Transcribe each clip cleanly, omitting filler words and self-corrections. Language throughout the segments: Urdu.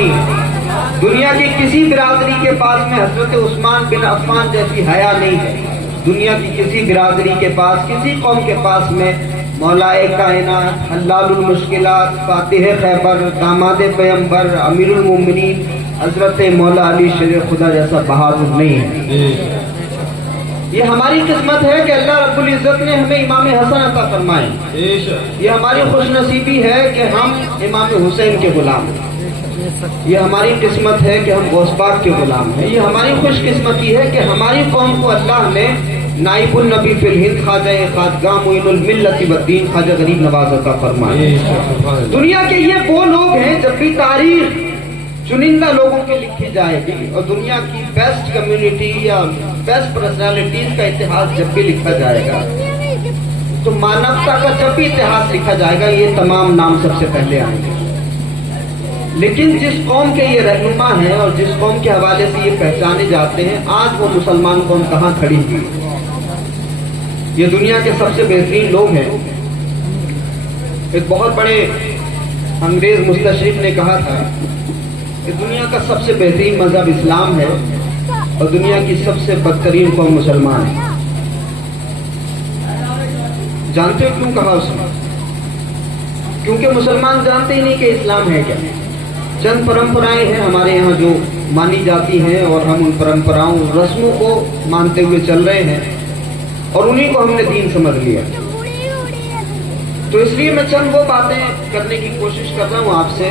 نہیں ہے. دنیا کی کسی برادری کے پاس میں حضرت عثمان بن عفان جیسی حیا نہیں ہے. دنیا کی کسی برادری کے پاس، کسی قوم کے پاس میں مولائے کائنات، حلال المشکلات، فاتح خیبر، داماد پیغمبر، امیر المومنین حضرت مولا علی شیر خدا جیسا بہادر نہیں ہے. یہ ہماری قسمت ہے کہ اللہ رب العزت نے ہمیں امام حسن عطا فرمائے. یہ ہماری خوش نصیبی ہے کہ ہم امام حسین کے غلام ہیں. یہ ہماری قسمت ہے کہ ہم غوث پاک کے غلام ہیں. یہ ہماری خوش قسمتی ہے کہ ہماری قوم کو اللہ نے نائب النبی فی الہند خواجہ خواجگاہ معین الملت والدین خواجہ غریب نواز عطا فرمائے. دنیا کے یہ وہ لوگ ہیں، جب بھی تاریخ چنندہ لوگوں کی لکھی جائے گی اور دنیا کی بیسٹ کمیونٹی یا بیسٹ پرسنالٹیز کا اتہاس جب بھی لکھا جائے گا، تو مانوتا کا جب بھی اتہاس لکھا جائے گا، یہ تمام نام سب سے پہلے آئیں گے. لیکن جس قوم کے یہ رہنما ہیں اور جس قوم کے حوالے سے یہ پہچانے جاتے ہیں، آج وہ مسلمان قوم کہاں کھڑی ہوئی. یہ دنیا کے سب سے بہترین لوگ ہیں. ایک بہت بڑے انگریز مستشرق نے کہا تھا کہ دنیا کا سب سے بہترین مذہب اسلام ہے اور دنیا کی سب سے بدترین قوم مسلمان ہے. جانتے ہو کیوں کہا اس نے؟ کیونکہ مسلمان جانتے ہی نہیں کہ اسلام ہے کیا. چند پرمپرائیں ہیں ہمارے یہاں جو مانی جاتی ہیں اور ہم ان پرمپراؤں رسموں کو مانتے ہوئے چل رہے ہیں اور انہیں کو ہم نے دین سمجھ لیا. تو اس لیے میں چند وہ باتیں کرنے کی کوشش کر رہا ہوں آپ سے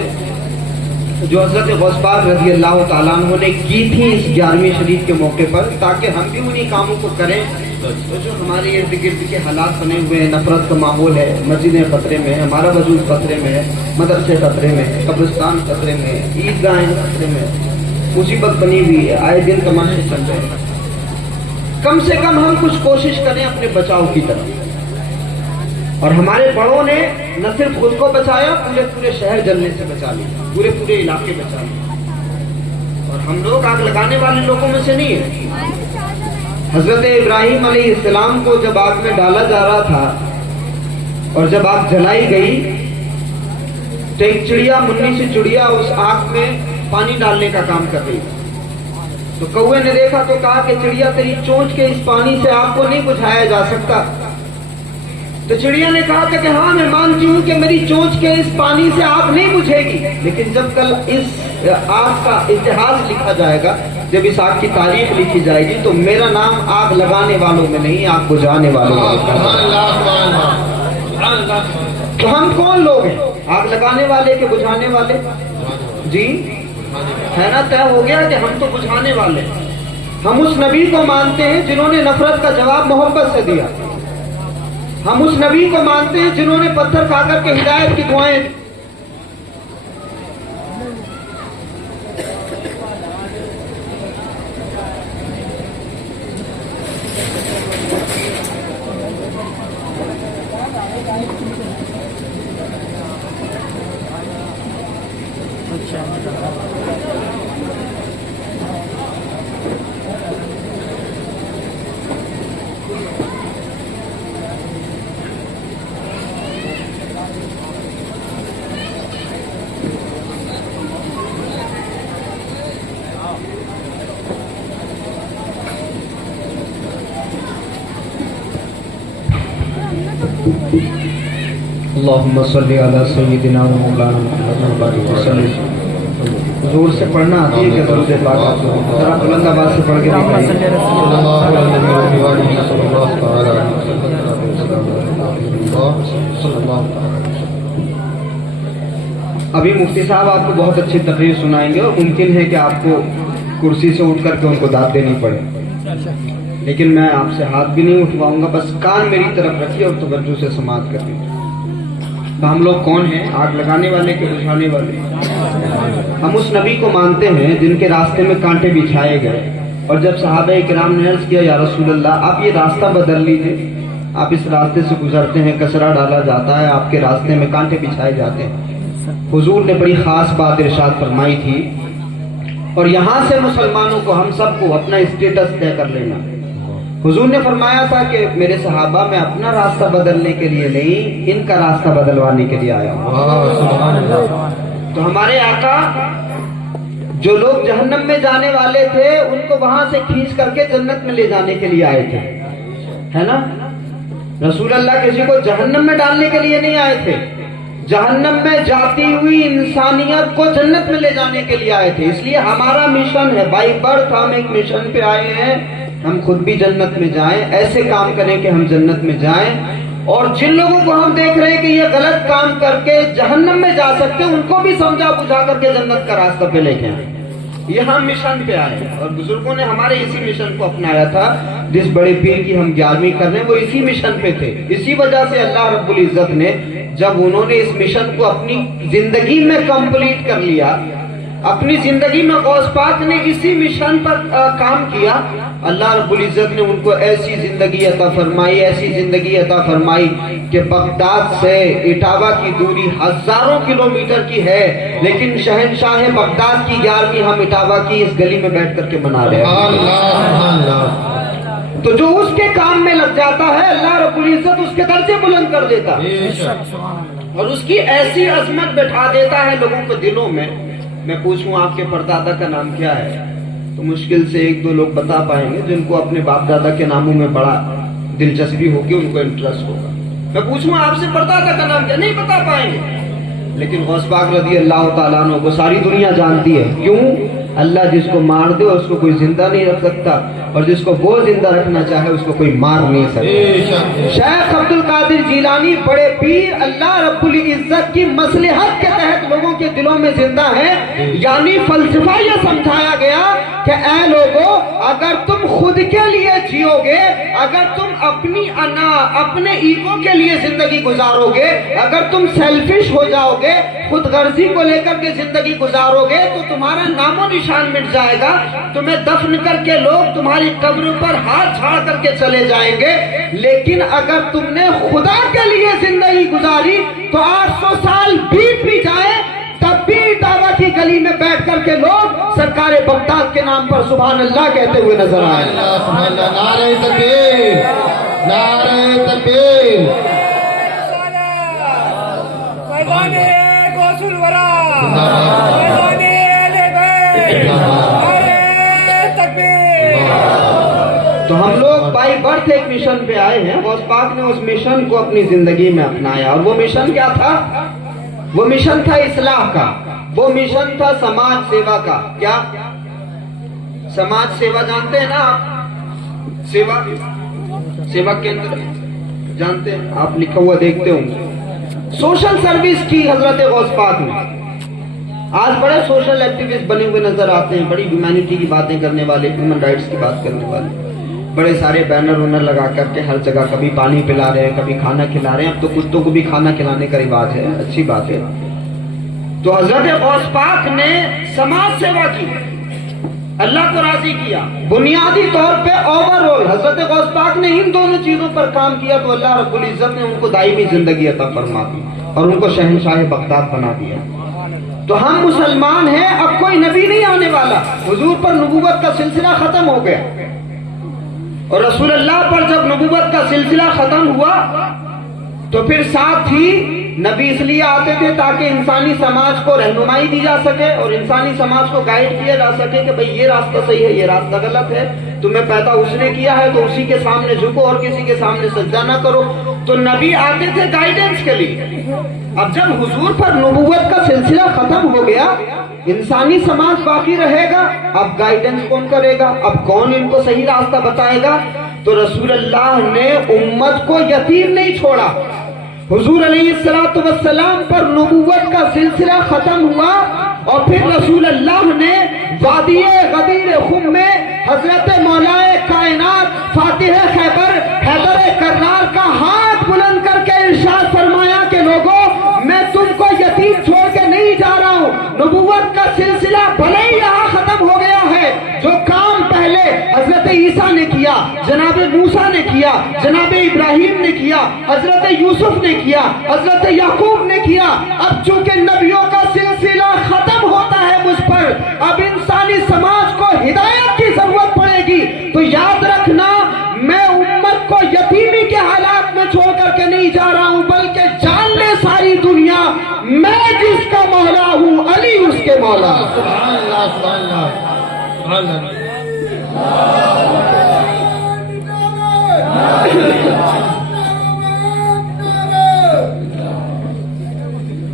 جو حضرت غوث پاک رضی اللہ تعالیٰ عنہ نے کی تھی اس 11ویں شریف کے موقع پر، تاکہ ہم بھی انہی کاموں کو کریں. جو ہمارے ارد گرد کے حالات بنے ہوئے ہیں، نفرت کا ماحول ہے، مسجدیں خطرے میں ہے، ہمارا وجود خطرے میں ہے، مدرسے خطرے میں ہے، قبرستان خطرے میں ہے، عیدگاہیں خطرے میں ہے، مصیبت بنی ہوئی ہے، آئے دن تماشے چل رہے ہیں. کم سے کم ہم کچھ کوشش کریں اپنے بچاؤ کی طرف. اور ہمارے بڑوں نے نہ صرف خود کو بچایا، پورے شہر جلنے سے بچا لیا، پورے علاقے بچا لیے. اور ہم لوگ آگ لگانے والے لوگوں میں سے نہیں ہیں. حضرت ابراہیم علیہ السلام کو جب آگ میں ڈالا جا رہا تھا اور جب آگ جلائی گئی تو ایک چڑیا، منی سی چڑیا اس آگ میں پانی ڈالنے کا کام کر رہی. تو کوے نے دیکھا تو کہا کہ چڑیا تیری چونچ کے اس پانی سے آگ کو نہیں بجھایا جا سکتا. تو چڑیا نے کہا کہ ہاں میں مانتی ہوں کہ میری چونچ کے اس پانی سے آگ نہیں بجھے گی، لیکن جب کل اس آگ کا اتہاس لکھا جائے گا، جب اس آگ کی تاریخ لکھی جائے گی، تو میرا نام آگ لگانے والوں میں نہیں، آگ بجھانے والوں میں. تو ہم کون لوگ ہیں؟ آگ لگانے والے کہ بجھانے والے؟ جی ہے نا، طے ہو گیا کہ ہم تو بجھانے والے ہیں. ہم اس نبی کو مانتے ہیں جنہوں نے نفرت کا جواب محبت سے دیا. ہم اس نبی کو مانتے ہیں جنہوں نے پتھر کھا کر کے ہدایت کی دعائیں. اللہم صلی علی سیدنا و مولانا محمد وعلیہ وسلم. زور سے پڑھنا آتی ہے کہ درود پاک آپ کو ذرا بلند آواز سے پڑھ کے دکھائیے. ابھی مفتی صاحب آپ کو بہت اچھی تقریر سنائیں گے اور ممکن ہے کہ آپ کو کرسی سے اٹھ کر کے ان کو داد دینی پڑے، لیکن میں آپ سے ہاتھ بھی نہیں اٹھواؤں گا. بس کان میری طرف رکھیے اور توجہ سے سماعت کر لیجیے. تو ہم لوگ کون ہیں؟ آگ لگانے والے کہ بجھانے والے؟ ہم اس نبی کو مانتے ہیں جن کے راستے میں کانٹے بچھائے گئے، اور جب صحابہ کرام نے عرض کیا یا رسول اللہ آپ یہ راستہ بدل لیجئے، آپ اس راستے سے گزرتے ہیں، کچرا ڈالا جاتا ہے، آپ کے راستے میں کانٹے بچھائے جاتے ہیں. حضور نے بڑی خاص بات ارشاد فرمائی تھی، اور یہاں سے مسلمانوں کو، ہم سب کو اپنا اسٹیٹس طے کر لینا. حضور نے فرمایا تھا کہ میرے صحابہ میں اپنا راستہ بدلنے کے لیے نہیں، ان کا راستہ بدلوانے کے لیے آیا ہوں. تو ہمارے آقا جو لوگ جہنم میں جانے والے تھے ان کو وہاں سے کھینچ کر کے جنت میں لے جانے کے لیے آئے تھے، ہے نا؟ رسول اللہ کسی کو جہنم میں ڈالنے کے لیے نہیں آئے تھے، جہنم میں جاتی ہوئی انسانیت کو جنت میں لے جانے کے لیے آئے تھے۔ اس لیے ہمارا مشن ہے، بائی برتھ ہم ایک مشن پہ آئے ہیں، ہم خود بھی جنت میں جائیں، ایسے کام کریں کہ ہم جنت میں جائیں، اور جن لوگوں کو ہم دیکھ رہے ہیں کہ یہ غلط کام کر کے جہنم میں جا سکتے ان کو بھی سمجھا بجھا کر کے جنت کا راستہ پہ لے کے آئیں۔ یہ ہم مشن پہ آئے ہیں، اور بزرگوں نے ہمارے اسی مشن کو اپنایا تھا۔ جس بڑے پیر کی ہم 11ویں کر رہے ہیں وہ اسی مشن پہ تھے۔ اسی وجہ سے اللہ رب العزت نے جب انہوں نے اس مشن کو اپنی زندگی میں کمپلیٹ کر لیا، اپنی زندگی میں غوث پاک نے اسی مشن پر کام کیا، اللہ رب العزت نے ان کو ایسی زندگی عطا فرمائی، ایسی زندگی عطا فرمائی کہ بغداد سے اٹاوا کی دوری ہزاروں کلومیٹر کی ہے، لیکن شہنشاہ بغداد کی 11ویں ہم اٹاوا کی اس گلی میں بیٹھ کر کے منا رہے ہیں۔ تو جو اس کے کام میں لگ جاتا ہے اللہ رب العزت اس کے درجے بلند کر دیتا ہے اور اس کی ایسی عظمت بٹھا دیتا ہے لوگوں کے دلوں میں۔ میں پوچھوں آپ کے پردادا کا نام کیا ہے تو مشکل سے 1-2 لوگ بتا پائیں گے جن کو اپنے باپ دادا کے ناموں میں بڑا دلچسپی ہوگی، ان کو انٹرسٹ ہوگا۔ میں پوچھوں آپ سے پردادا کا نام کیا، نہیں بتا پائیں گے، لیکن غوث پاک رضی اللہ تعالیٰ عنہ کو ساری دنیا جانتی ہے۔ کیوں؟ اللہ جس کو مار دے اس کو کوئی زندہ نہیں رکھ سکتا، اور جس کو وہ زندہ رکھنا چاہے اس کو کوئی مار نہیں سکتا۔ شیخ عبد القادر جیلانی بڑے پیر اللہ رب العزت کی مصلحت کے تحت لوگوں کے دلوں میں زندہ ہیں، یعنی فلسفہ یہ سمجھایا گیا کہ اے لوگو، اگر تم خود کے لیے جیو گے، اگر تم اپنی انا اپنے ایگو کے لیے زندگی گزارو گے، اگر تم سیلفش ہو جاؤ گے، خود غرضی کو لے کر کے زندگی گزارو گے تو تمہارا نام و نشان مٹ جائے گا، تمہیں دفن کر کے لوگ تمہاری قبر پر ہاتھ جھاڑ کر کے چلے جائیں گے۔ لیکن اگر تم نے خدا کے لیے زندگی گزاری تو 800 سال بیت بھی جائے تب بھی اٹاوا کی گلی میں بیٹھ کر کے لوگ سرکار بغداد کے نام پر سبحان اللہ کہتے ہوئے نظر آئے۔ نعرہ تکبیر، نعرہ تکبیر، تو ہم لوگ بائی برتھ ایک مشن پہ آئے ہیں، غوث پاک نے اس مشن کو اپنی زندگی میں اپنایا، اور وہ مشن کیا تھا؟ وہ مشن تھا اصلاح کا، وہ مشن تھا سماج سیوا کا۔ کیا سماج سیوا جانتے ہیں نا آپ؟ سیوا کے اندر جانتے ہیں آپ، لکھا ہوا دیکھتے ہوں گے۔ سوشل سروس کی حضرت غوث پاک نے، آج بڑے سوشل ایکٹیوسٹ بنے ہوئے نظر آتے ہیں، بڑی ہیومینٹی کی باتیں کرنے والے، ہیومن رائٹس کی بات کرنے والے، بڑے سارے بینر وینر لگا کر کے ہر جگہ کبھی پانی پلا رہے ہیں، کبھی کھانا کھلا رہے ہیں۔ اب تو کتوں کو بھی کھانا کھلانے کا رواج ہے، اچھی بات ہے۔ تو حضرت غوث پاک نے سماج سیوا کی، اللہ کو راضی کیا، بنیادی طور پہ اوور آل حضرت غوث پاک نے ان دونوں چیزوں پر کام کیا تو اللہ رب العزت نے ان کو دائمی زندگی عطا فرما دی اور ان کو شہنشاہ بغداد بنا دیا۔ تو ہم مسلمان ہیں، اب کوئی نبی نہیں آنے والا، حضور پر نبوت کا سلسلہ ختم ہو گیا، اور رسول اللہ پر جب نبوت کا سلسلہ ختم ہوا تو پھر ساتھ ہی نبی اس لیے آتے تھے تاکہ انسانی سماج کو رہنمائی دی جا سکے اور انسانی سماج کو گائیڈ کیا جا سکے کہ بھئی یہ راستہ صحیح ہے، یہ راستہ غلط ہے، تمہیں پیدا اس نے کیا ہے تو اسی کے سامنے جھکو اور کسی کے سامنے سجدہ نہ کرو۔ تو نبی آتے تھے گائیڈنس کے لیے۔ اب جب حضور پر نبوت کا سلسلہ ختم ہو گیا، انسانی سماج باقی رہے گا، اب گائیڈنس کون کرے گا؟ اب کون ان کو صحیح راستہ بتائے گا؟ تو رسول اللہ نے امت کو یتیم نہیں چھوڑا۔ حضور علیہ السلام پر نبوت کا سلسلہ ختم ہوا اور پھر رسول اللہ نے وادی غدیر خم میں حضرت مولا کائنات فاتح خیبر حیدر کرار کا ہاتھ بلند کر کے ارشاد فرمایا کہ لوگوں، میں تم کو یتیم چھوڑ کے نہیں جا رہا ہوں۔ نبوت کا سلسلہ بھلے ہی یہاں ختم ہو گیا ہے، جو کام پہلے حضرت عیسیٰ نے کیا، جناب موسیٰ نے کیا، جناب ابراہیم نے کیا، حضرت یوسف نے کیا، حضرت یعقوب نے کیا، اب چونکہ نبیوں کا سلسلہ ختم ہوتا ہے مجھ پر، اب انسانی سماج کو ہدایت کی ضرورت پڑے گی۔ تو یاد رکھنا، میں امت کو یتیمی کے حالات میں چھوڑ کر کے نہیں جا رہا ہوں، بلکہ جان لے ساری دنیا، میں جس کا مولا ہوں علی اس کے مولا۔ سبحان اللہ سبحان اللہ سبحان اللہ.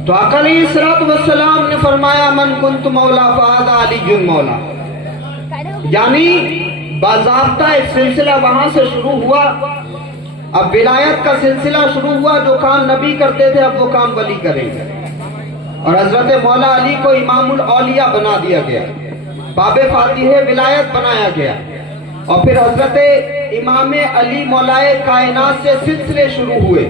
تو آقا علیہ الصلوۃ والسلام نے فرمایا من کنت مولا فہذا علی مولا، یعنی باضابطہ ایک سلسلہ وہاں سے شروع ہوا. اب ولایت کا سلسلہ شروع ہوا، جو کام نبی کرتے تھے اب وہ کام ولی کریں گے. اور حضرت مولا علی کو امام الاولیاء بنا دیا گیا، باب فاتح ولایت بنایا گیا. اور پھر حضرت امام علی مولائے کائنات سے سلسلے شروع ہوئے.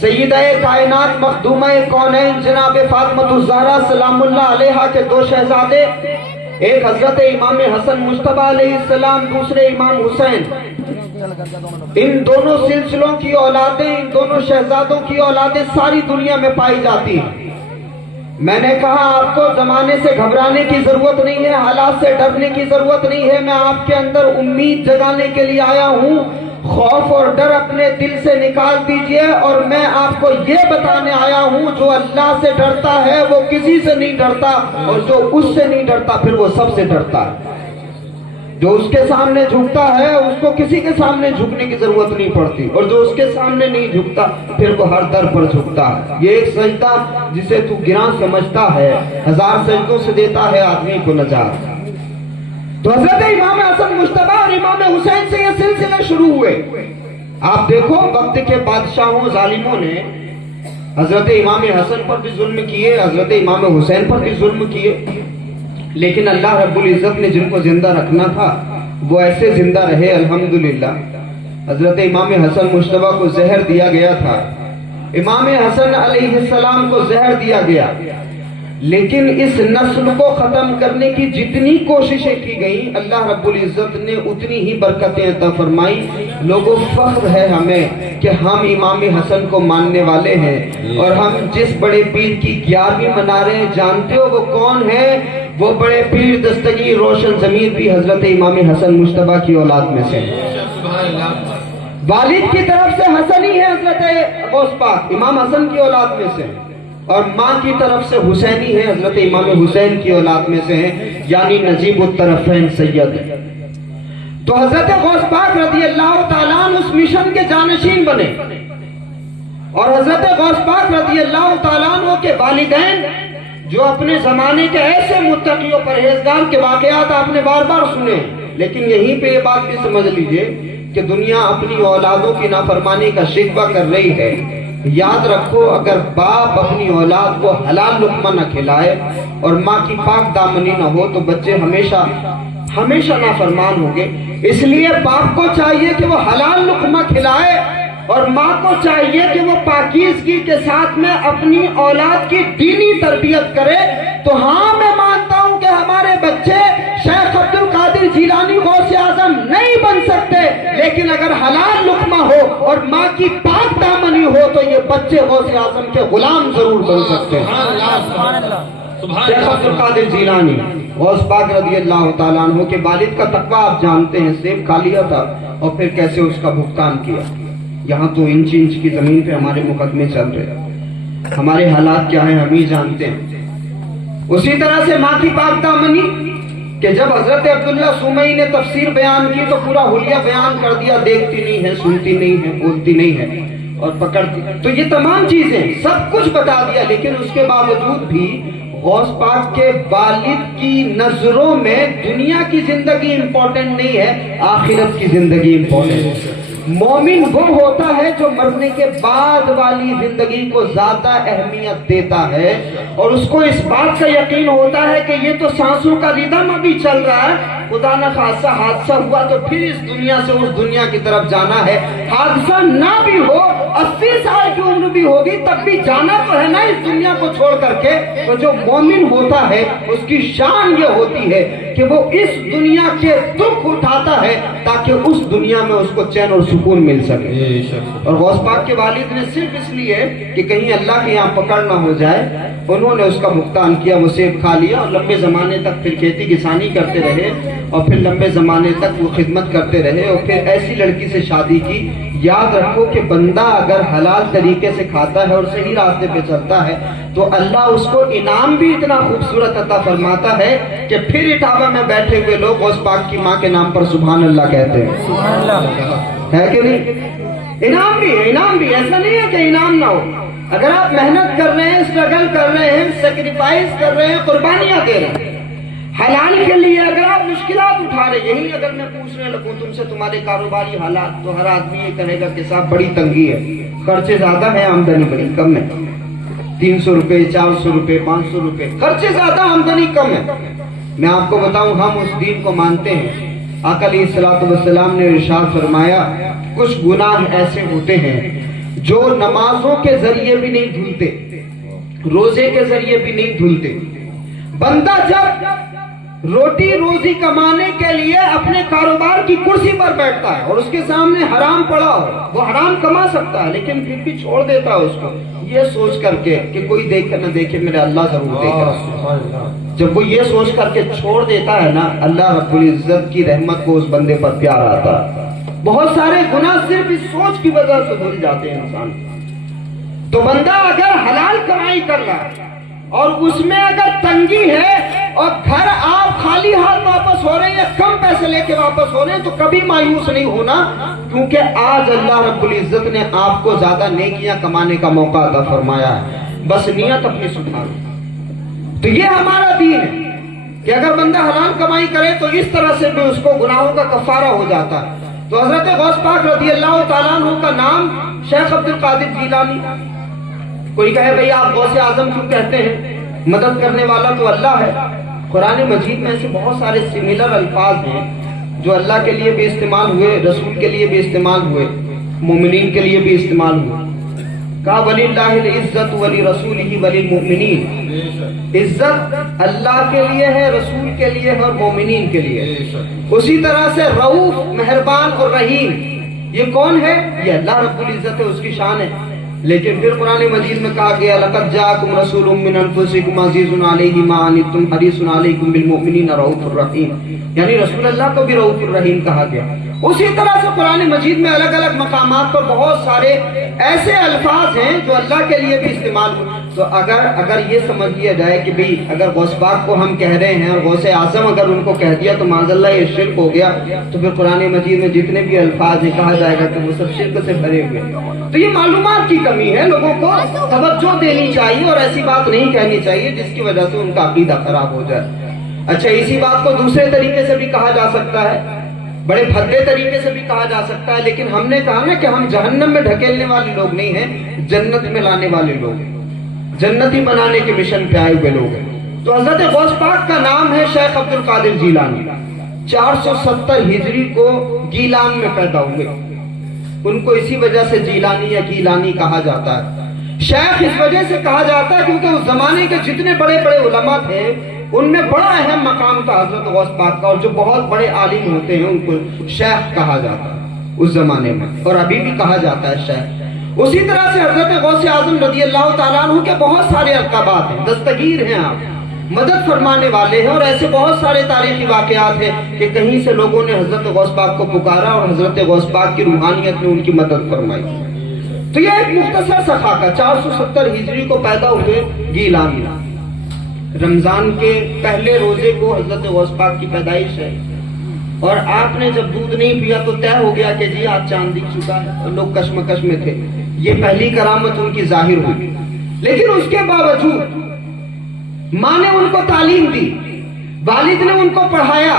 سیدہ کائنات مخدومہ کونین جناب فاطمہ الزہرا سلام اللہ علیہا کے دو شہزادے، ایک حضرت امام حسن مجتبیٰ علیہ السلام، دوسرے امام حسین. ان دونوں سلسلوں کی اولادیں، ان دونوں شہزادوں کی اولادیں ساری دنیا میں پائی جاتی ہیں. میں نے کہا آپ کو زمانے سے گھبرانے کی ضرورت نہیں ہے، حالات سے ڈرنے کی ضرورت نہیں ہے. میں آپ کے اندر امید جگانے کے لیے آیا ہوں. خوف اور ڈر اپنے دل سے نکال دیجئے، اور میں آپ کو یہ بتانے آیا ہوں جو اللہ سے ڈرتا ہے وہ کسی سے نہیں ڈرتا، اور جو اس سے نہیں ڈرتا پھر وہ سب سے ڈرتا ہے. جو اس کے سامنے جھکتا ہے اس کو کسی کے سامنے جھکنے کی ضرورت نہیں پڑتی، اور جو اس کے سامنے نہیں جھکتا پھر وہ ہر در پر جھکتا ہے. یہ ایک سجدہ جسے تو گراں سمجھتا ہے 1000 سجدوں سے دیتا ہے آدمی کو نجات. تو حضرت امام حسن مجتبیٰ اور امام حسین سے یہ سلسلے شروع ہوئے. آپ دیکھو وقت کے بادشاہوں ظالموں نے حضرت امام حسن پر بھی ظلم کیے، حضرت امام حسین پر بھی ظلم کیے، لیکن اللہ رب العزت نے جن کو زندہ رکھنا تھا وہ ایسے زندہ رہے الحمدللہ. حضرت امام حسن مجتبیٰ کو زہر دیا گیا تھا، امام حسن علیہ السلام کو زہر دیا گیا، لیکن اس نسل کو ختم کرنے کی جتنی کوششیں کی گئیں اللہ رب العزت نے اتنی ہی برکتیں عطا فرمائی. لوگوں فخر ہے ہمیں کہ ہم امام حسن کو ماننے والے ہیں، اور ہم جس بڑے پیر کی 11ویں منا رہے ہیں جانتے ہو وہ کون ہے؟ وہ بڑے پیر دستگیر روشن ضمیر بھی حضرت امام حسن مجتبیٰ کی اولاد میں سے. والد کی طرف سے حسن ہی ہے حضرت غوث پاک امام حسن کی اولاد میں سے، اور ماں کی طرف سے حسینی ہے حضرت امام حسین کی اولاد میں سے ہیں، یعنی نجیب الطرفین سید. تو حضرت غوث پاک رضی اللہ تعالیٰ عنہ اس مشن کے جانشین بنے، اور حضرت غوث پاک رضی اللہ تعالیٰ عنہ کے والدین جو اپنے زمانے کے ایسے متقی و پرہیزگار کے واقعات آپ نے بار بار سنے، لیکن یہیں پہ یہ بات بھی سمجھ لیجئے کہ دنیا اپنی اولادوں کی نافرمانی کا شکوہ کر رہی ہے. یاد رکھو اگر باپ اپنی اولاد کو حلال لقمہ نہ کھلائے اور ماں کی پاک دامنی نہ ہو تو بچے ہمیشہ ہمیشہ نافرمان ہوں گے. اس لیے باپ کو چاہیے کہ وہ حلال لقمہ کھلائے، اور ماں کو چاہیے کہ وہ پاکیزگی کے ساتھ میں اپنی اولاد کی دینی تربیت کرے. تو ہاں میں مانتا ہوں کہ ہمارے بچے شیخ عبد القادر جیلانی غوث اعظم نہیں بن سکتے، لیکن اگر حلال لقمہ ہو اور ماں کی پاک دامنی ہو تو یہ بچے غوث اعظم کے غلام ضرور بن سکتے ہیں. شیخ عبد القادر جیلانی غوث پاک رضی اللہ تعالیٰ عنہ کے والد کا تقویٰ آپ جانتے ہیں، سیب کھا لیا تھا اور پھر کیسے اس کا بھگتان کیا. یہاں تو انچ انچ کی زمین پہ ہمارے مقدمے چل رہے، ہمارے حالات کیا ہیں ہم ہی جانتے ہیں. اسی طرح سے ماں کی پاک دامنی کہ جب حضرت عبداللہ سومئی نے تفسیر بیان کی تو پورا حلیہ بیان کر دیا، دیکھتی نہیں ہے، سنتی نہیں ہے، بولتی نہیں ہے اور پکڑتی. تو یہ تمام چیزیں سب کچھ بتا دیا، لیکن اس کے باوجود بھی غوث پاک کے والد کی نظروں میں دنیا کی زندگی امپورٹنٹ نہیں ہے، آخرت کی زندگی امپورٹنٹ ہے. مومن وہ ہوتا ہے جو مرنے کے بعد والی زندگی کو زیادہ اہمیت دیتا ہے، اور اس کو اس بات کا یقین ہوتا ہے کہ یہ تو سانسوں کا ردم ابھی چل رہا ہے، خدا نہ خاصا حادثہ ہوا تو پھر اس دنیا سے اس دنیا کی طرف جانا ہے. حادثہ نہ بھی ہو، 80 سال کی عمر بھی ہوگی تب بھی جانا تو ہے نا اس دنیا کو چھوڑ کر کے. تو جو مومن ہوتا ہے اس کی شان یہ ہوتی ہے کہ وہ اس دنیا کے دکھ اٹھاتا ہے تاکہ اس دنیا میں اس کو چین اور سکون مل سکے. اور غوث پاک کے والد نے صرف اس لیے کہ کہیں اللہ کے یہاں پکڑ نہ ہو جائے انہوں نے اس کا بھگتان کیا، وہ سیب کھا لیا اور لمبے زمانے تک پھر کھیتی کسانی کرتے رہے، اور پھر لمبے زمانے تک وہ خدمت کرتے رہے، اور پھر ایسی لڑکی سے شادی کی. یاد رکھو کہ بندہ اگر حلال طریقے سے کھاتا ہے اور صحیح راستے پہ چلتا ہے تو اللہ اس کو انعام بھی اتنا خوبصورت عطا فرماتا ہے کہ پھر اٹھاوا میں بیٹھے ہوئے لوگ غوث پاک کی ماں کے نام پر سبحان اللہ کہتے ہیں، ہے کہ نہیں؟ انعام بھی ہے، انعام بھی، ایسا نہیں ہے کہ انعام نہ ہو۔ اگر آپ محنت کر رہے ہیں، اسٹرگل کر رہے ہیں، سیکریفائس کر رہے ہیں، قربانیاں دے رہے ہیں حلال کے لیے، اگر آپ مشکلات اٹھا رہے ہیں، یہی اگر میں پوچھنے لگوں تم سے تمہارے کاروباری حالات، تو ہر آدمی یہ کہے گا کہ صاحب بڑی تنگی ہے، خرچے زیادہ ہیں، آمدنی بڑی کم ہے، 300 روپے 400 روپے 500 روپے خرچے زیادہ، آمدنی کم ہے۔ میں آپ کو بتاؤں، ہم اس دین کو مانتے ہیں۔ آقا علیہ الصلوۃ والسلام نے ارشاد فرمایا کچھ گناہ ایسے ہوتے ہیں جو نمازوں کے ذریعے بھی نہیں دھلتے، روزے کے ذریعے بھی نہیں دھلتے۔ بندہ جب روٹی روزی کمانے کے لیے اپنے کاروبار کی کرسی پر بیٹھتا ہے اور اس کے سامنے حرام پڑا ہو، وہ حرام کما سکتا ہے لیکن پھر بھی چھوڑ دیتا ہے اس کو، یہ سوچ کر کے کہ کوئی دیکھے نہ دیکھے میرے اللہ ضرور دیکھ رہا۔ جب وہ یہ سوچ کر کے چھوڑ دیتا ہے نا، اللہ رب العزت کی رحمت کو اس بندے پر پیار آتا ہے۔ بہت سارے گناہ صرف اس سوچ کی وجہ سے دھل جاتے ہیں انسان۔ تو بندہ اگر حلال کمائی کر رہا ہے اور اس میں اگر تنگی ہے اور گھر آپ خالی ہاتھ واپس ہو رہے ہیں، کم پیسے لے کے واپس ہو رہے ہیں، تو کبھی مایوس نہیں ہونا، کیونکہ آج اللہ رب العزت نے آپ کو زیادہ نیکیاں کمانے کا موقع عطا فرمایا ہے، بس نیت اپنی سدھارو۔ تو یہ ہمارا دین ہے کہ اگر بندہ حلال کمائی کرے تو اس طرح سے بھی اس کو گناہوں کا کفارہ ہو جاتا ہے۔ تو حضرت غوث پاک رضی اللہ تعالیٰ عنہ کا نام شیخ عبد القادر جیلانی۔ کوئی کہے بھئی آپ غوث اعظم کیوں کہتے ہیں؟ مدد کرنے والا تو اللہ ہے۔ قرآن مجید میں ایسے بہت سارے سملر الفاظ ہیں جو اللہ کے لیے بھی استعمال ہوئے، رسول کے لیے بھی استعمال ہوئے، مومنین کے لیے بھی استعمال ہوئے۔ کہا وَلِلَّهِ الْعِزَّةُ وَلِرَسُولِهِ وَلِلْمُؤْمِنِينَ، عزت اللہ کے لیے ہے، رسول کے لیے ہے اور مومنین کے لیے۔ اسی طرح سے رؤوف، مہربان اور رحیم، یہ کون ہے؟ یہ اللہ رب العزت ہے، اس کی شان ہے۔ لیکن پھر قرآن مجید میں کہا گیا لَقَدْ جَاءَكُمْ رَسُولٌ مِّنْ أَنفُسِكُمْ عَزِيزٌ عَلَيْهِ مَا عَنِتُّمْ حَرِيصٌ عَلَيْكُمْ بِالْمُؤْمِنِينَ رَءُوفٌ رَحِيمٌ، یعنی رسول اللہ کو بھی رؤوف الرحیم کہا گیا۔ اسی طرح سے قرآن مجید میں الگ الگ مقامات پر بہت سارے ایسے الفاظ ہیں جو اللہ کے لیے بھی استعمال ہوئے۔ تو اگر یہ سمجھ لیا جائے کہ بھئی اگر غوث پاک کو ہم کہہ رہے ہیں اور غوث اعظم اگر ان کو کہہ دیا تو معاذ اللہ یہ شرک ہو گیا، تو پھر قرآن مجید میں جتنے بھی الفاظ ہیں کہا جائے گا کہ وہ سب شرک سے بھرے ہوئے۔ تو یہ معلومات کی کمی ہے، لوگوں کو توجہ دینی چاہیے اور ایسی بات نہیں کہنی چاہیے جس کی وجہ سے ان کا عقیدہ خراب ہو جائے۔ اچھا، اسی بات کو دوسرے طریقے سے بھی کہا جا سکتا ہے، بڑے بھدے طریقے سے بھی کہا جا سکتا ہے، لیکن ہم نے کہا نا کہ ہم جہنم میں ڈھکیلنے والے لوگ نہیں ہیں، جنت میں لانے والے لوگ ہیں، جنتی بنانے کے مشن پہ آئے ہوئے لوگ ہیں۔ تو حضرت غوث پاک کا نام ہے شیخ عبد القادر جیلانی۔ 470 ہجری کو گیلان میں پیدا ہوئے، ان کو اسی وجہ سے جیلانی یا گیلانی کہا جاتا ہے۔ شیخ اس وجہ سے کہا جاتا ہے کیونکہ اس زمانے کے جتنے بڑے بڑے علماء تھے ان میں بڑا اہم مقام تھا حضرت غوث پاک کا، اور جو بہت بڑے عالم ہوتے ہیں ان کو شیخ کہا جاتا ہے اس زمانے میں، اور ابھی بھی کہا جاتا ہے شیخ۔ اسی طرح سے حضرت غوث اعظم رضی اللہ تعالیٰ عنہ کے بہت سارے القابات ہیں، دستگیر ہیں، آپ مدد فرمانے والے ہیں، اور ایسے بہت سارے تاریخی واقعات ہیں کہ کہیں سے لوگوں نے حضرت غوث پاک کو پکارا اور حضرت غوث پاک کی روحانیت نے ان کی مدد فرمائی۔ تو یہ ایک مختصر سا خاکہ، 470 ہجری کو پیدا ہوئے گیلان میں۔ رمضان کے پہلے روزے کو حضرت غوث پاک کی پیدائش ہے، اور آپ نے جب دودھ نہیں پیا تو طے ہو گیا کہ جی آج چاند دکھ چکا ہے، اور لوگ کشمکش میں تھے۔ یہ پہلی کرامت ان کی ظاہر ہوئی، لیکن اس کے باوجود ماں نے ان کو تعلیم دی، والد نے ان کو پڑھایا۔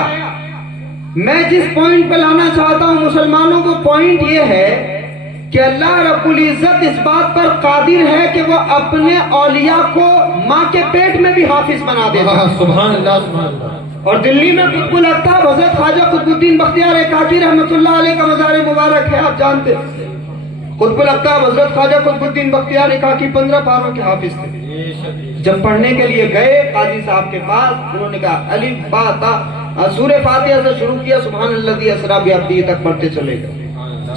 میں جس پوائنٹ پہ لانا چاہتا ہوں مسلمانوں کو، پوائنٹ یہ ہے کہ اللہ رب العزت اس بات پر قادر ہے کہ وہ اپنے اولیاء کو ماں کے پیٹ میں بھی حافظ بنا دے گا۔ سبحان اللہ سبحان اللہ۔ اور دلی میں قطب الاقطاب حضرت خواجہ قطب الدین بختیار کاکی رحمۃ اللہ علیہ کا مزار مبارک ہے، آپ جانتے ہیں۔ قطب الاقطاب حضرت خواجہ قطب الدین بختیار کاکی 15 پاروں کے حافظ تھے۔ جب پڑھنے کے لیے گئے قاضی صاحب کے پاس، انہوں نے کہا الف با تا، سورہ فاتحہ سے شروع کیا، سبحان الذی اسری بعبدہ تک پڑھتے چلے گئے۔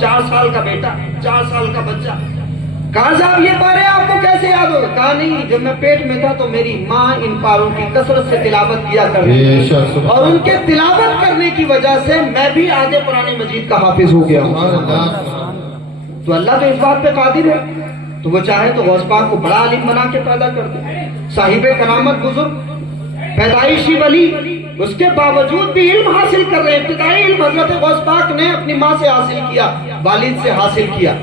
4 سال کا بیٹا، 4 سال کا بچہ، کہا صاحب یہ پارے آپ کو کیسے یاد ہو؟ کہا نہیں، جب میں پیٹ میں تھا تو میری ماں ان پاروں کی کثرت سے تلاوت کیا کرتی تھی، اور ان کے تلاوت کرنے کی وجہ سے میں بھی آدھے قرآن مجید کا حافظ ہو گیا ہوں۔ تو اللہ تو اس بات پہ قادر ہے۔ تو وہ چاہے تو غوث پاک کو بڑا عالم بنا کے پیدا کر دے، صاحب کرامت بزرگ، پیدائشی ولی، اس کے باوجود بھی علم حاصل کر رہے ہیں۔ ابتدائی علم حضرت غوث پاک نے اپنی ماں سے حاصل کیا، والد سے حاصل کیا،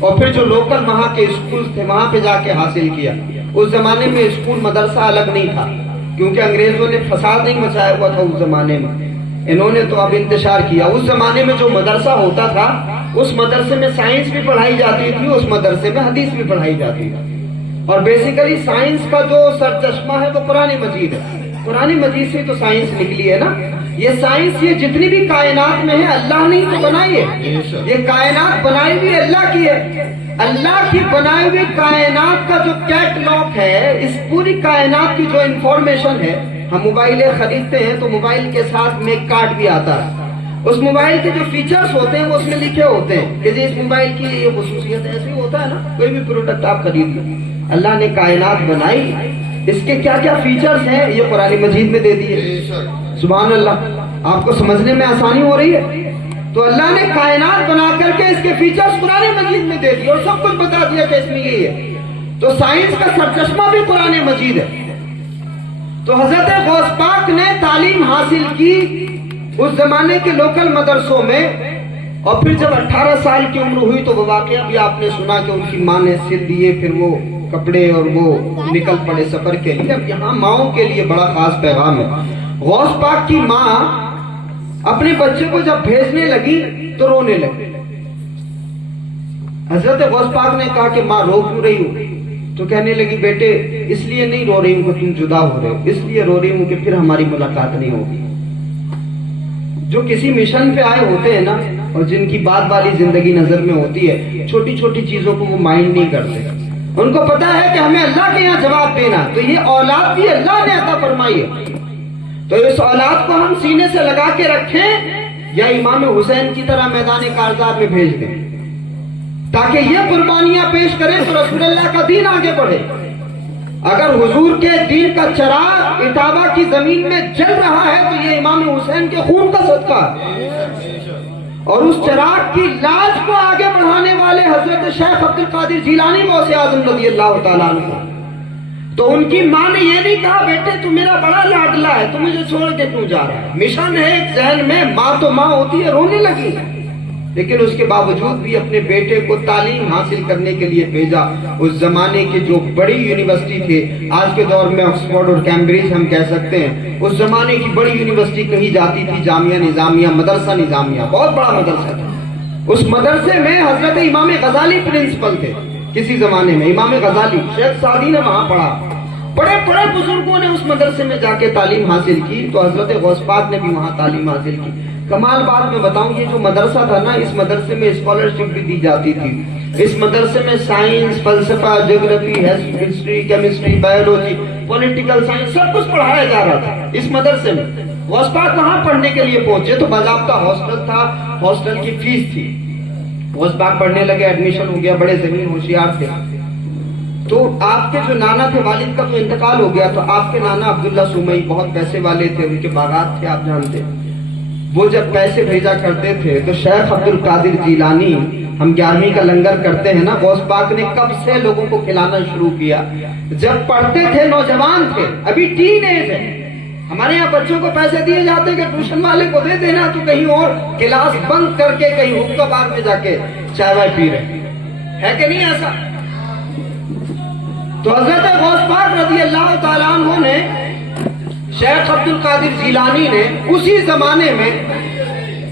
اور پھر جو لوکل وہاں کے اسکول تھے وہاں پہ جا کے حاصل کیا۔ اس زمانے میں اسکول مدرسہ الگ نہیں تھا، کیونکہ انگریزوں نے فساد نہیں مچایا ہوا تھا اس زمانے میں، انہوں نے تو اب انتشار کیا۔ اس زمانے میں جو مدرسہ ہوتا تھا اس مدرسے میں سائنس بھی پڑھائی جاتی تھی، اس مدرسے میں حدیث بھی پڑھائی جاتی تھی، اور بیسیکلی سائنس کا جو سرچشمہ ہے وہ قرآن مجید ہے۔ قرآن مجید سے تو سائنس نکلی ہے نا۔ یہ سائنس، یہ جتنی بھی کائنات میں ہے اللہ نے تو بنائی ہے، یہ کائنات بنائی بھی اللہ کی ہے۔ اللہ کی بنائی ہوئی کائنات کا جو کیٹلاگ ہے، اس پوری کائنات کی جو انفارمیشن ہے، ہم موبائلیں خریدتے ہیں تو موبائل کے ساتھ میں ایک کارڈ بھی آتا ہے، اس موبائل کے جو فیچرز ہوتے ہیں وہ اس میں لکھے ہوتے ہیں کہ اس موبائل کی یہ خصوصیت ایسے ہی ہوتا ہے نا۔ کوئی بھی پروڈکٹ آپ خرید لیں، اللہ نے کائنات بنائی، اس کے کیا کیا فیچرز ہیں یہ قرآن مجید میں دے دیے۔ سبحان اللہ، آپ کو سمجھنے میں آسانی ہو رہی ہے؟ تو اللہ نے کائنات بنا کر کے اس کے فیچرز قرآن مجید میں دے دیے اور سب کچھ بتا دیا کہ اس میں یہی ہے۔ تو سائنس کا سرچشمہ بھی قرآن مجید ہے۔ تو حضرت غوث پاک نے تعلیم حاصل کی اس زمانے کے لوکل مدرسوں میں، اور پھر جب 18 سال کی عمر ہوئی تو وہ واقعہ بھی آپ نے سنا کہ ان کی ماں نے سل دیے، پھر وہ کپڑے اور وہ نکل پڑے سفر کے لیے۔ اب یہاں ماؤں کے لیے بڑا خاص پیغام ہے۔ غوث پاک کی ماں اپنے بچے کو جب بھیجنے لگی تو رونے لگی۔ حضرت غوث پاک نے کہا کہ ماں رو کیوں رہی ہو؟ تو کہنے لگی بیٹے اس لیے نہیں رو رہی ہوں کہ تم جدا ہو رہے ہو، اس لیے رو رہی ہوں کہ پھر ہماری ملاقات نہیں ہوگی۔ جو کسی مشن پہ آئے ہوتے ہیں نا، اور جن کی بعد والی زندگی نظر میں ہوتی ہے، چھوٹی چھوٹی چیزوں کو وہ مائنڈ نہیں کرتے، ان کو پتا ہے کہ ہمیں اللہ کے یہاں جواب دینا۔ تو یہ اولاد بھی اللہ نے عطا فرمائی ہے، تو اس اولاد کو ہم سینے سے لگا کے رکھیں یا امام حسین کی طرح میدان کارزار میں بھیج دیں، تاکہ یہ قربانیاں پیش کریں تو رسول اللہ کا دین آگے بڑھے۔ اگر حضور کے دین کا چراغ اٹاوا کی زمین میں جل رہا ہے تو یہ امام حسین کے خون کا صدقہ ہے، اور اس چراغ کی لاج کو آگے بڑھانے والے حضرت شیخ عبد القادر جیلانی غوث اعظم رضی اللہ تعالیٰ عنہ۔ تو ان کی ماں نے یہ نہیں کہا بیٹے تو میرا بڑا لاڈلا ہے، تو مجھے چھوڑ کے کیوں جا رہا ہے؟ مشن ہے ایک ذہن میں، ماں تو ماں ہوتی ہے، رونے لگی، لیکن اس کے باوجود بھی اپنے بیٹے کو تعلیم حاصل کرنے کے لیے بھیجا۔ اس زمانے کی جو بڑی یونیورسٹی تھے، آج کے دور میں آکسفورڈ اور کیمبرج ہم کہہ سکتے ہیں، اس زمانے کی بڑی یونیورسٹی کہی جاتی تھی جامعہ نظامیہ، مدرسہ نظامیہ، بہت بڑا مدرسہ تھا۔ اس مدرسے میں حضرت امام غزالی پرنسپل تھے کسی زمانے میں، امام غزالی، شیخ سعدی نے وہاں پڑھا، بڑے بڑے بزرگوں نے اس مدرسے میں جا کے تعلیم حاصل کی، تو حضرت غوث پاک نے بھی وہاں تعلیم حاصل کی۔ کمال بات میں بتاؤں، یہ جو مدرسہ تھا نا، اس مدرسے میں اسکالرشپ بھی دی جاتی تھی، اس مدرسے میں سائنس، فلسفہ، جغرافی، history, chemistry, biology, political science سب کچھ پڑھایا جا رہا تھا اس مدرسے میں۔ غوث پاک وہاں پڑھنے کے لیے پہنچے تو باضابطہ ہاسٹل تھا، ہاسٹل کی فیس تھی، غوث پاک پڑھنے لگے، ایڈمیشن ہو گیا، بڑے ذہین ہوشیار تھے۔ تو آپ کے جو نانا تھے، والد کا تو انتقال ہو گیا، تو آپ کے نانا عبداللہ سومئی بہت پیسے والے تھے، ان کے باغات تھے آپ جانتے، وہ جب پیسے بھیجا کرتے تھے تو شیخ عبد القادر جیلانی، ہم 11ویں کا لنگر کرتے ہیں نا، غوث پاک نے کب سے لوگوں کو کھلانا شروع کیا؟ جب پڑھتے تھے، نوجوان تھے، ابھی ٹین ایج ہے۔ ہمارے یہاں بچوں کو پیسے دیے جاتے ہیں کہ ٹیوشن والے کو دے دینا، تو کہیں اور کلاس بند کر کے کہیں حقہ بار میں جا کے چائے وائے پی رہے ہے کہ نہیں ایسا؟ تو حضرت غوث پاک رضی اللہ تعالیٰ عنہ نے، شیخ عبد القادر جیلانی نے اسی زمانے میں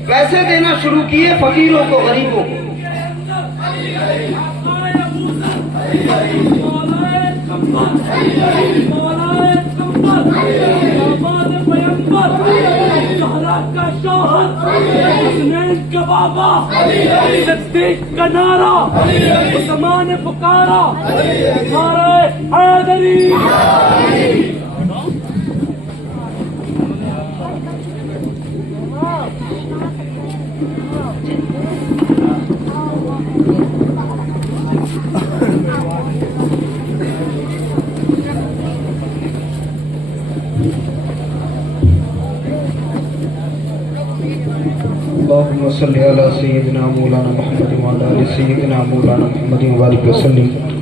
پیسے دینا شروع کیے فقیروں کو، غریبوں کو۔ کا بابا صدیق کا نعرہ، عثمان نے پکارا، نعرہ حیدری۔ اللهم صل على سيدنا مولانا محمد وعلى ال سيدنا مولانا محمد وبارك وسلم۔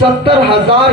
70,000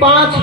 5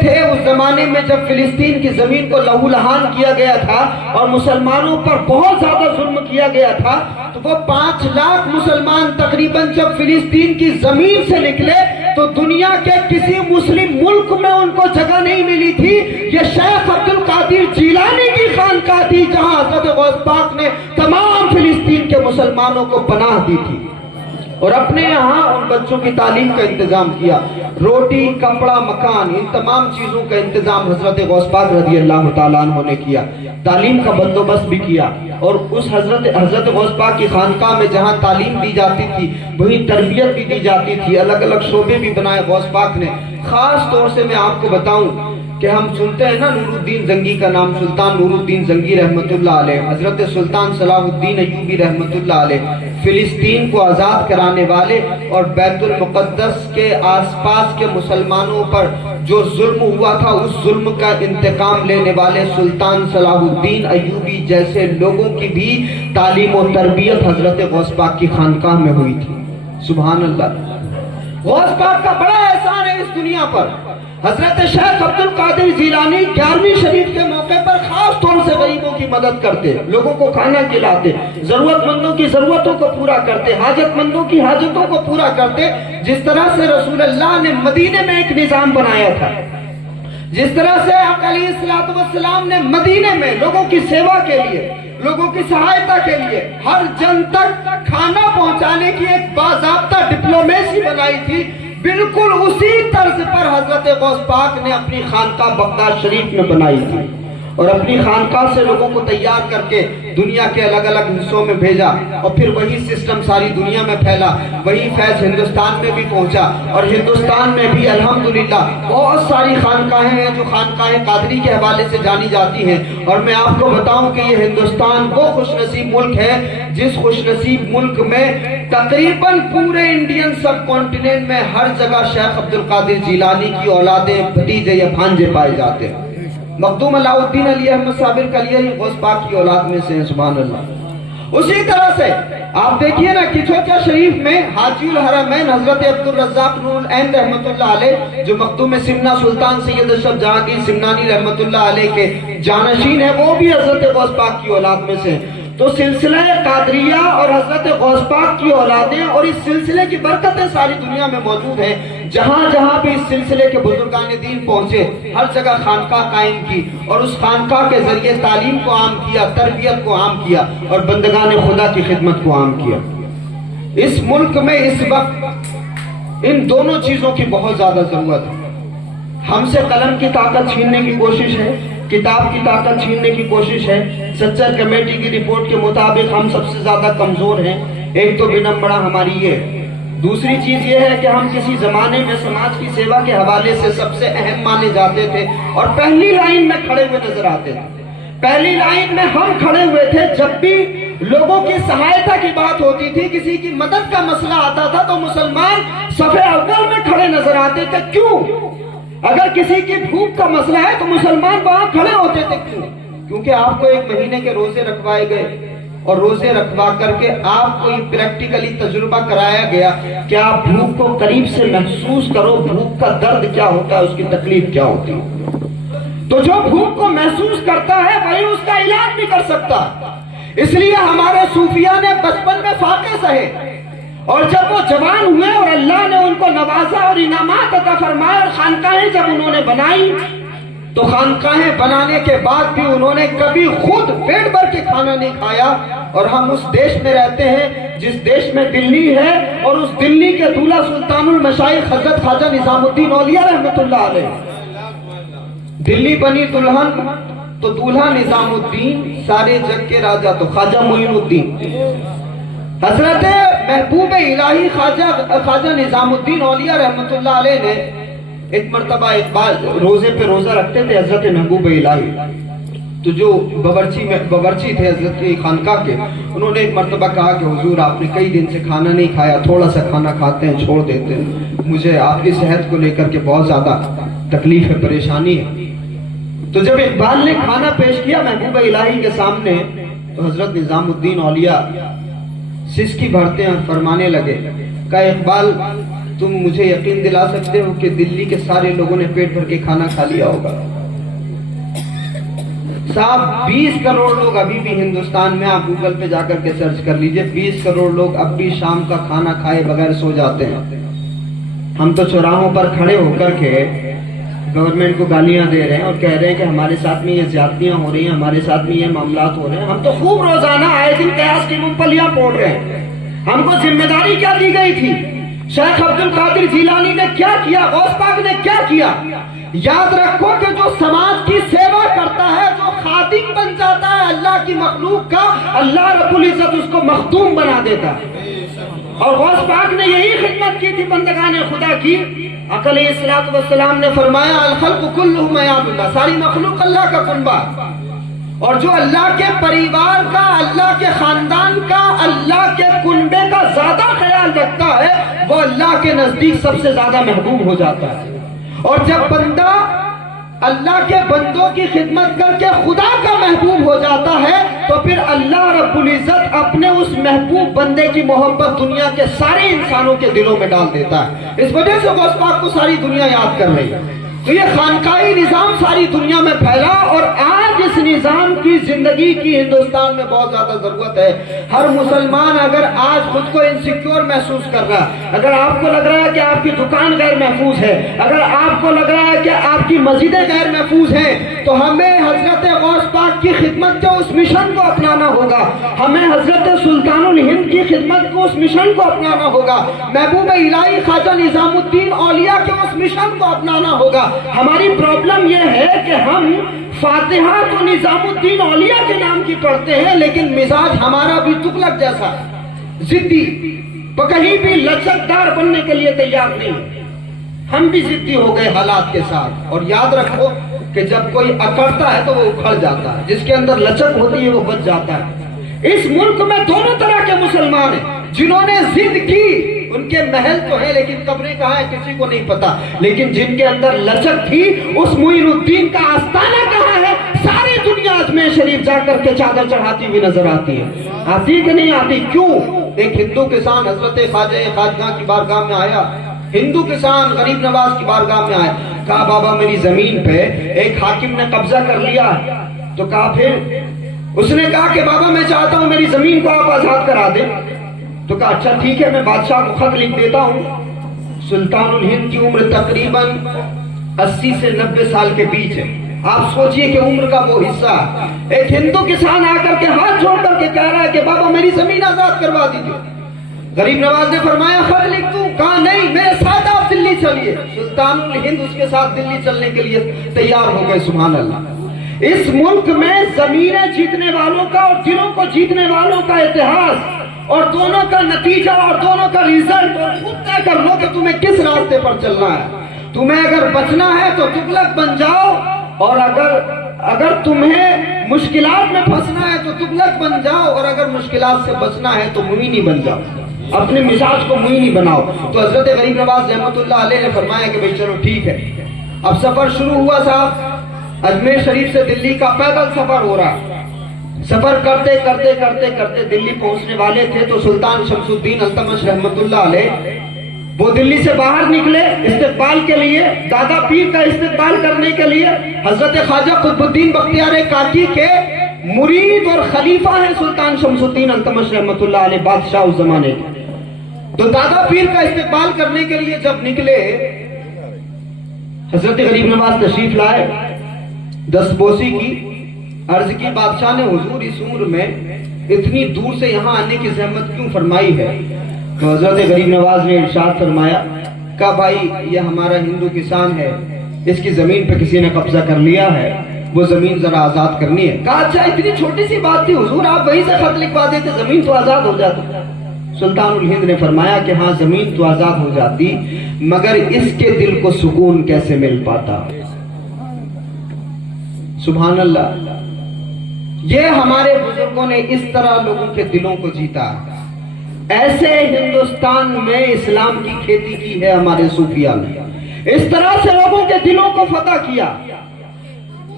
تھے اس زمانے میں جب فلسطین کی زمین کو لہو لہان کیا گیا تھا اور مسلمانوں پر بہت زیادہ ظلم کیا گیا تھا، تو وہ 5 لاکھ مسلمان تقریباً جب فلسطین کی زمین سے نکلے تو دنیا کے کسی مسلم ملک میں ان کو جگہ نہیں ملی تھی۔ یہ شیخ عبد القادر جیلانی کی خانقاہ تھی جہاں حضرت غوث پاک نے تمام فلسطین کے مسلمانوں کو پناہ دی تھی، اور اپنے یہاں ان بچوں کی تعلیم کا انتظام کیا۔ روٹی، کپڑا، مکان، ان تمام چیزوں کا انتظام حضرت غوث پاک رضی اللہ تعالیٰ عنہ نے کیا۔ تعلیم کا بندوبست بھی کیا، اور اس حضرت غوث پاک کی خانقاہ میں جہاں تعلیم دی جاتی تھی وہیں تربیت بھی دی جاتی تھی۔ الگ الگ شعبے بھی بنائے غوث پاک نے۔ خاص طور سے میں آپ کو بتاؤں کہ ہم سنتے ہیں نا نور الدین زنگی کا نام، سلطان نور الدین زنگی رحمت اللہ علیہ، حضرت سلطان صلاح الدین ایوبی رحمت اللہ علیہ، فلسطین کو آزاد کرانے والے اور بیت المقدس کے آس پاس کے مسلمانوں پر جو ظلم ہوا تھا اس ظلم کا انتقام لینے والے سلطان صلاح الدین ایوبی جیسے لوگوں کی بھی تعلیم و تربیت حضرت غوث پاک کی خانقاہ میں ہوئی تھی۔ سبحان اللہ، غوث پاک کا بڑا احسان ہے اس دنیا پر۔ حضرت شیخ عبد القادر جیلانی 11ویں شریف کے موقع پر خاص طور سے غریبوں کی مدد کرتے، لوگوں کو کھانا کھلاتے، ضرورت مندوں کی ضرورتوں کو پورا کرتے، حاجت مندوں کی حاجتوں کو پورا کرتے۔ جس طرح سے رسول اللہ نے مدینے میں ایک نظام بنایا تھا، جس طرح سے آقا علیہ السلام نے مدینے میں لوگوں کی سیوا کے لیے، لوگوں کی سہایتا کے لیے ہر جن تک کھانا پہنچانے کی ایک باضابطہ ڈپلومیسی بنائی تھی، بالکل اسی طرز پر حضرت غوث پاک نے اپنی خانقاہ بغداد شریف میں بنائی تھی، اور اپنی خانقاہ سے لوگوں کو تیار کر کے دنیا کے الگ الگ حصوں میں بھیجا، اور پھر وہی سسٹم ساری دنیا میں پھیلا، وہی فیض ہندوستان میں بھی پہنچا، اور ہندوستان میں بھی الحمدللہ بہت ساری خانقاہیں ہیں جو خانقاہ قادری کے حوالے سے جانی جاتی ہیں۔ اور میں آپ کو بتاؤں کہ یہ ہندوستان وہ خوش نصیب ملک ہے جس خوش نصیب ملک میں تقریباً پورے انڈین سب کانٹیننٹ میں ہر جگہ شیخ عبد القادر جیلانی کی اولادیں، بھتیجے یا بھانجے پائے جاتے ہیں۔ مخدوم علاء الدین علی احمد صابر کلیری غوث پاک کی اولاد میں سے ہیں، سبحان اللہ۔ اسی طرح سے آپ دیکھیے نا کچوچا شریف میں حاجی الحرمین حضرت عبد الرزاق نور العین رحمت اللہ علیہ جو مخدوم سمنا سلطان سید اشرف جہانگیر سمنانی رحمت اللہ علیہ کے جانشین ہیں، وہ بھی حضرت غوث پاک کی اولاد میں سے ہیں۔ تو سلسلہ قادریہ اور حضرت غوث پاک کی اولادیں اور اس سلسلے کی برکتیں ساری دنیا میں موجود ہیں۔ جہاں جہاں بھی اس سلسلے کے بزرگان دین پہنچے ہر جگہ خانقاہ قائم کی، اور اس خانقاہ کے ذریعے تعلیم کو عام کیا، تربیت کو عام کیا، اور بندگان خدا کی خدمت کو عام کیا۔ اس ملک میں اس وقت ان دونوں چیزوں کی بہت زیادہ ضرورت ہے۔ ہم سے قلم کی طاقت چھیننے کی کوشش ہے، کتاب کی طاقت چھیننے کی کوشش ہے۔ سچر کمیٹی کی رپورٹ کے مطابق ہم سب سے زیادہ کمزور ہیں۔ ایک تو بنمبرا ہماری یہ، دوسری چیز یہ ہے کہ ہم کسی زمانے میں سماج کی سیوا کے حوالے سے سب سے اہم مانے جاتے تھے اور پہلی لائن میں کھڑے ہوئے نظر آتے تھے۔ پہلی لائن میں ہم کھڑے ہوئے تھے جب بھی لوگوں کی سہایتا کی بات ہوتی تھی، کسی کی مدد کا مسئلہ آتا تھا تو مسلمان صف اول میں کھڑے نظر آتے تھے۔ کیوں؟ اگر کسی کی بھوک کا مسئلہ ہے تو مسلمان وہاں کھڑے ہوتے تھے۔ کیوں؟ کیونکہ آپ کو 1 مہینے کے روزے رکھوائے گئے، اور روزے رکھوا کر کے آپ کو یہ پریکٹیکلی تجربہ کرایا گیا کہ آپ بھوک کو قریب سے محسوس کرو، بھوک کا درد کیا ہوتا ہے، اس کی تکلیف کیا ہوتی ہے۔ تو جو بھوک کو محسوس کرتا ہے وہی اس کا علاج بھی کر سکتا ہے۔ اس لیے ہمارے صوفیاء نے بچپن میں فاقے سہے، اور جب وہ جوان ہوئے اور اللہ نے ان کو نوازا اور انعامات عطا فرمائے اور خانقاہیں جب انہوں نے بنائی، تو خانقاہیں بنانے کے بعد بھی انہوں نے کبھی خود پیٹ بھر کے کھانا نہیں کھایا۔ اور ہم اس دیش میں رہتے ہیں جس دیش میں دلی ہے، اور اس دلی کے دولہ سلطان المشائخ حضرت خواجہ نظام الدین اولیاء رحمت اللہ علیہ۔ دلی بنی دلہن تو دولہا نظام الدین، سارے جگ کے راجہ تو خواجہ معین الدین۔ حضرت محبوب الہی خواجہ نظام الدین اولیاء رحمت اللہ علیہ نے ایک مرتبہ روزے پہ روزہ رکھتے تھے حضرت محبوب الہی، تو جو باورچی تھے حضرت کی خانقاہ کے، انہوں نے ایک مرتبہ کہا کہ حضور آپ نے کئی دن سے کھانا نہیں کھایا، تھوڑا سا کھانا کھاتے ہیں چھوڑ دیتے ہیں، مجھے آپ کی صحت کو لے کر کے بہت زیادہ تکلیف ہے، پریشانی ہے۔ تو جب اقبال نے کھانا پیش کیا محبوب الہی کے سامنے، تو حضرت نظام الدین اولیاء سسکی بھرتے ہیں اور فرمانے لگے، کہا اقبال تم مجھے یقین دلا سکتے ہو کہ دلی کے سارے لوگوں نے پیٹ بھر کے کھانا کھا لیا ہوگا؟ صاحب 20 کروڑ لوگ ابھی بھی ہندوستان میں، آپ گوگل پہ جا کر کے سرچ کر لیجئے، 20 کروڑ لوگ اب بھی شام کا کھانا کھائے بغیر سو جاتے ہیں۔ ہم تو چوراہوں پر کھڑے ہو کر کے گورنمنٹ کو گالیاں دے رہے ہیں اور کہہ رہے ہیں کہ ہمارے ساتھ میں یہ زیادتیاں ہو رہی ہیں، ہمارے ساتھ میں یہ معاملات ہو رہے ہیں۔ ہم تو خوب روزانہ آئے دن قیاس کی ممپلیاں پھوڑ رہے ہیں۔ ہم کو ذمہ داری کیا دی گئی تھی؟ شیخ عبد القادر جیلانی نے کیا کیا؟ غوث پاک نے کیا کیا؟ یاد رکھو کہ جو سماج کی سیوا کرتا ہے، جو خادم بن جاتا ہے اللہ کی مخلوق کا، اللہ رب العزت اس کو مخدوم بنا دیتا ہے۔ اور غوث پاک نے یہی خدمت کی تھی بندگان خدا کی۔ آقا علیہ الصلوۃ والسلام نے فرمایا الخلق کلہم عیال اللہ، ساری مخلوق اللہ کا کنبہ، اور جو اللہ کے پریوار کا، اللہ کے خاندان کا، اللہ کے کنبے کا زیادہ خیال رکھتا ہے وہ اللہ کے نزدیک سب سے زیادہ محبوب ہو جاتا ہے۔ اور جب بندہ اللہ کے بندوں کی خدمت کر کے خدا کا محبوب ہو جاتا ہے تو پھر اللہ رب العزت اپنے اس محبوب بندے کی محبت دنیا کے سارے انسانوں کے دلوں میں ڈال دیتا ہے۔ اس وجہ سے غوث پاک کو ساری دنیا یاد کر رہی ہے۔ تو یہ خانقاہی نظام ساری دنیا میں پھیلا، اور آج اس نظام کی زندگی کی ہندوستان میں بہت زیادہ ضرورت ہے۔ ہر مسلمان اگر آج خود کو انسیکیور محسوس کر رہا ہے، اگر آپ کو لگ رہا ہے کہ آپ کی دکان غیر محفوظ ہے، اگر آپ کو لگ رہا ہے کہ آپ کی مسجدیں غیر محفوظ ہیں، تو ہمیں حضرت غوث پاک کی خدمت کے اس مشن کو اپنانا ہوگا، ہمیں حضرت سلطان الہند کی خدمت کو اس مشن کو اپنانا ہوگا، محبوب الہی خواجہ نظام الدین اولیاء کے اس مشن کو اپنانا ہوگا۔ ہماری پرابلم یہ ہے کہ ہم فاتحہ تو نظام الدین اولیاء کے نام کی پڑھتے ہیں، لیکن مزاج ہمارا بھی تغلق جیسا ضدی، کہیں بھی لچکدار بننے کے لیے تیار نہیں۔ ہم بھی ضدی ہو گئے حالات کے ساتھ۔ اور یاد رکھو کہ جب کوئی اکڑتا ہے تو وہ اکھڑ جاتا ہے، جس کے اندر لچک ہوتی ہے وہ بچ جاتا ہے۔ اس ملک میں دونوں طرح کے مسلمان ہیں، جنہوں نے ضد کی ان کے محل تو ہے لیکن قبریں کہاں ہے کسی کو نہیں پتا، لیکن جن کے اندر لچک تھی اس معین الدین کا آستانہ کہاں ہے، ساری دنیا اجمیر شریف جا کر کے چادر چڑھاتی ہوئی نظر آتی ہے۔ آتی کہ نہیں آتی؟ کیوں؟ ایک ہندو کسان حضرت خواجہ خواجگاہ کی بارگاہ میں آیا، ہندو کسان غریب نواز کی بارگاہ میں آیا، کہا بابا میری زمین پہ ایک حاکم نے قبضہ کر لیا، تو کہا پھر؟ اس نے کہا کہ بابا میں چاہتا ہوں میری زمین کو آپ آزاد کرا دیں۔ تو کہا اچھا ٹھیک ہے، میں بادشاہ کو خط لکھ دیتا ہوں۔ سلطان الہند کی عمر تقریباً 80 سے 90 سال کے بیچ ہے۔ آپ سوچئے کہ عمر کا وہ حصہ، ایک ہندو کسان آ کر کے ہاتھ جوڑ کر کے کہہ رہا ہے کہ بابا میری زمین آزاد کروا دیجیے۔ غریب نواز نے فرمایا خط لکھ دوں؟ کہا نہیں، میرے ساتھ آپ دلی چلیے۔ سلطان الہند اس کے ساتھ دلی چلنے کے لیے تیار ہو گئے۔ سبحان اللہ۔ اس ملک میں زمینیں جیتنے والوں کا اور دلوں کو جیتنے والوں کا اتحاد، اور دونوں کا نتیجہ اور دونوں کا ریزلٹ، اور خود طے کر لو کہ تمہیں کس راستے پر چلنا ہے۔ تمہیں اگر بچنا ہے تو تغلق بن جاؤ، اور اگر تمہیں مشکلات میں پھنسنا ہے تو تغلق بن جاؤ، اور اگر مشکلات سے بچنا ہے تو معینی بن جاؤ، اپنے مزاج کو معینی بناؤ۔ تو حضرت غریب نواز رحمۃ اللہ علیہ نے فرمایا کہ بھئی چلو ٹھیک ہے۔ اب سفر شروع ہوا صاحب، اجمیر شریف سے دلی کا پیدل سفر ہو رہا۔ سفر کرتے کرتے کرتے کرتے دلی پہنچنے والے تھے تو سلطان شمس الدین التمش رحمۃ اللہ علیہ وہ دلی سے باہر نکلے استقبال کے لیے، دادا پیر کا استقبال کرنے کے لیے۔ حضرت خواجہ قطب الدین بختیار کاکی کے مرید اور خلیفہ ہیں سلطان شمس الدین التمش رحمۃ اللہ علیہ، بادشاہ اس زمانے کے۔ تو دادا پیر کا استقبال کرنے کے لیے جب نکلے، حضرت غریب نواز تشریف لائے، دستبوسی کی، عرض کی بادشاہ نے حضور اس عمر میں اتنی دور سے یہاں آنے کی زحمت کیوں فرمائی ہے؟ تو حضرت غریب نواز نے ارشاد فرمایا، کہا بھائی یہ ہمارا ہندو کسان ہے، اس کی زمین پہ کسی نے قبضہ کر لیا ہے، وہ زمین ذرا آزاد کرنی ہے۔ کہا اچھا اتنی چھوٹی سی بات تھی حضور، آپ وہیں سے خط لکھوا دیتے زمین تو آزاد ہو جاتی۔ سلطان الہند نے فرمایا کہ ہاں زمین تو آزاد ہو جاتی، مگر اس کے دل کو سکون کیسے مل پاتا؟ سبحان اللہ۔ یہ ہمارے بزرگوں نے اس طرح لوگوں کے دلوں کو جیتا۔ ایسے ہندوستان میں اسلام کی کھیتی کی ہے ہمارے صوفیاء نے، اس طرح سے لوگوں کے دلوں کو فتح کیا۔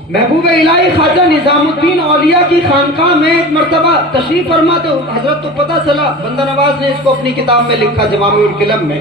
محبوب الہی خواجہ نظام الدین اولیاء کی خانقاہ میں ایک مرتبہ تشریف فرما تو حضرت تو پتہ چلا، بندہ نواز نے اس کو اپنی کتاب میں لکھا جوامع الکلم میں،